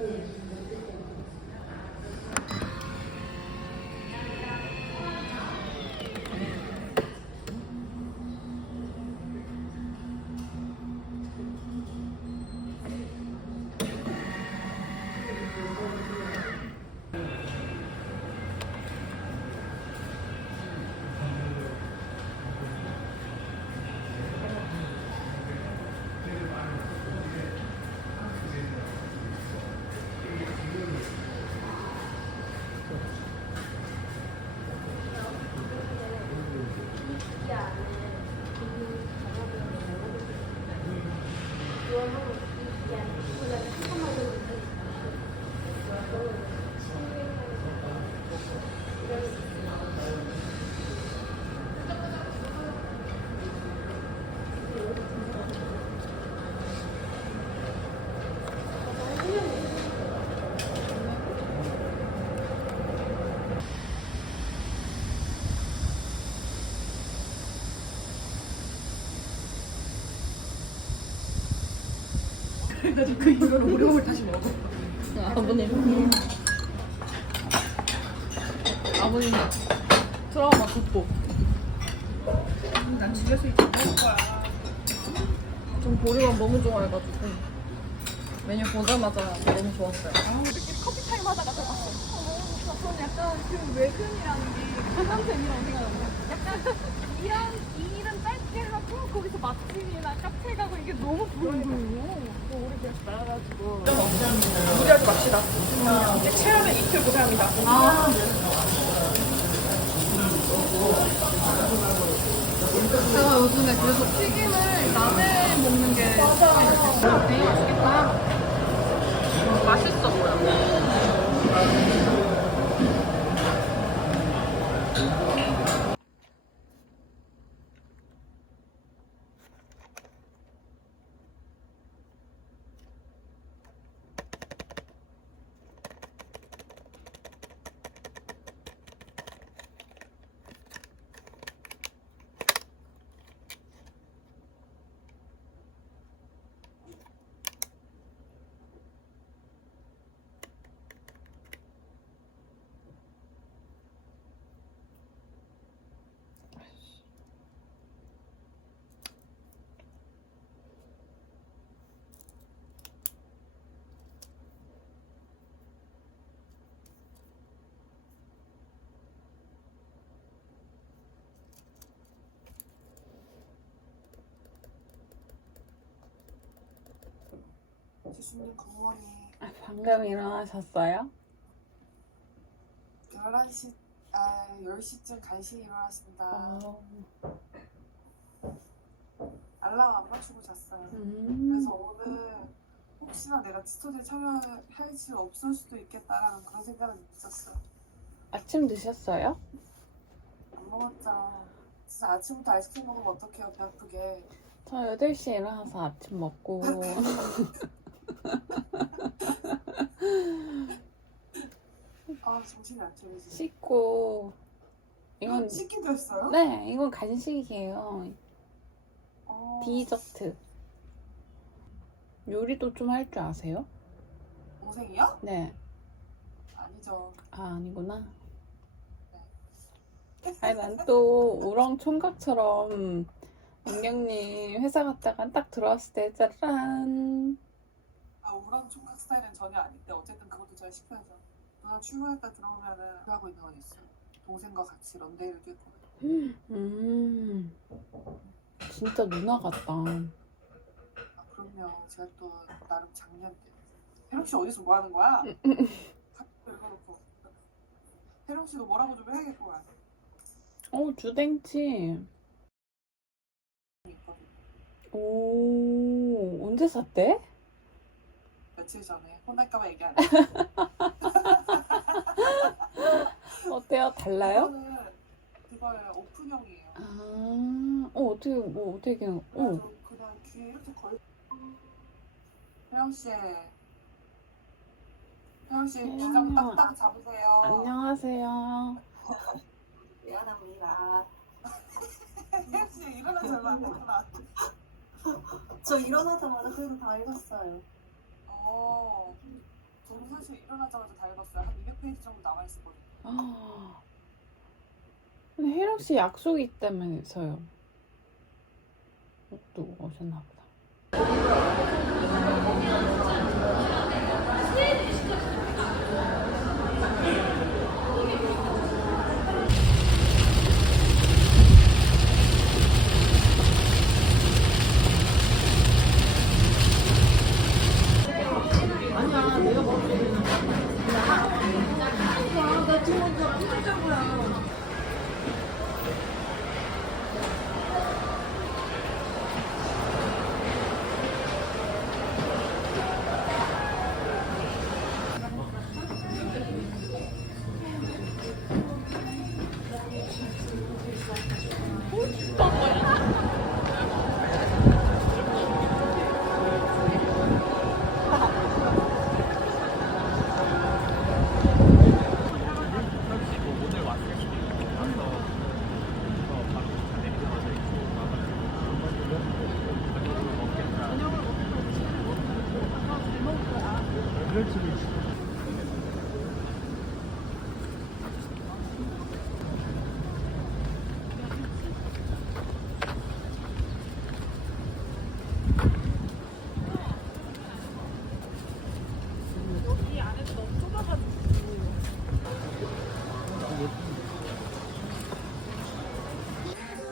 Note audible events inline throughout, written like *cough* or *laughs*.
Yes. Oh. 그래가지고 그 이후로 오리고기를 다시 먹어. 아버님. 아버님 트라우마 극복. 난 집에서 이렇게 먹을 거야. 전 보리밥 너무 좋아해가지고 메뉴 보자마자 너무 좋았어요. 커피 타임 하다가 들어갔어. 저는 약간 그 외근이라는 게 재미라고 생각합니다. 약간 *laughs* 이런 이 하고 거기서 맛집이나 카페 가고 이게 너무 거예요. 또 우리 그래서 나가가지고 무리하지 맙시다. 이제 체험의 이틀 고생합니다. 제가 요즘에 그래서 튀김을 낮에 먹는 게 맛있겠다. 맛있어 보여. 교수님 굿모닝 방금 일어나셨어요? 11시 아 10시쯤 간신히 일어났습니다. 어, 알람 안 맞추고 잤어요. 음. 그래서 오늘 혹시나 내가 스토리 참여할 수 없을 수도 있겠다라는 그런 생각을 있었어요. 아침 드셨어요? 안 먹었죠. 진짜 아침부터 아이스크림 먹으면 어떡해요 배 아프게. 저 8시에 일어나서 아침 먹고 *laughs* 아 정신이 안 차리지 씻고 이건 씻기도 했어요? 네 이건 간식이에요 어, 디저트 요리도 좀 할 줄 아세요? 동생이요? 네 아니죠 아, 아니구나. 아니, 난 또 우렁 총각처럼 은경님 회사 갔다가 딱 들어왔을 때 짜란. 아 우랑 총각 스타일은 전혀 아닌데 어쨌든 그것도 잘 시켜야죠 누나 출근했다 들어오면은 그 하고 있는 건 있어요 동생과 같이 런데이를 뛸 거예요 음, 진짜 누나 같다. 아 그럼요. 제가 또 나름 작년 때. 혜령 씨 어디서 뭐 하는 거야? 갑자기 읽어놓고. 혜령 씨도 뭐라고 좀 해야겠구만. 어, 주댕치. 있거든. 오, 언제 샀대? 며칠 전에 혼날까봐 얘기 안 해. *laughs* 어때요? 달라요? 이거는 그거예요. 오픈형이에요. 아, 어, 어떻게, 뭐, 어떻게, 어. 그래가지고 그냥 귀에 이렇게 걸. 혜영 씨. 혜영 씨 귀좀 혜영아. 딱딱 잡으세요. 안녕하세요. 미안합니다. 혜영 씨안 됐구나. 저 일어나자마자 그래도 다 읽었어요. 어. 저도 사실 일어나자마자 다 읽었어요. 한 200페이지 정도 남아있었거든요. 아. 근데 혜령 씨 약속이 있다면서요. 어, 누가 오셨나 보다.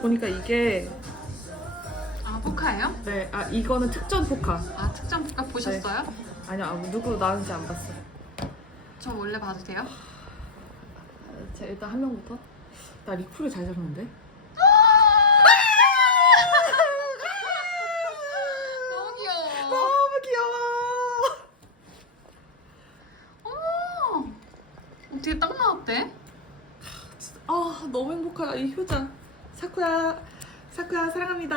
보니까 이게 아 포카예요? 네, 아 이거는 특전 포카. 아 특정 포카 보셨어요? 아니요, 아, 누구 나왔는지 안 봤어. 저 원래 봐도 돼요? 자, 일단 한 명부터. 나 리플을 잘 잡는데. 너무 귀여워. 너무 귀여워. 어머 어떻게 딱 나왔대? 아, 너무 행복하다 이 효자. 사쿠야, 사쿠야 사랑합니다.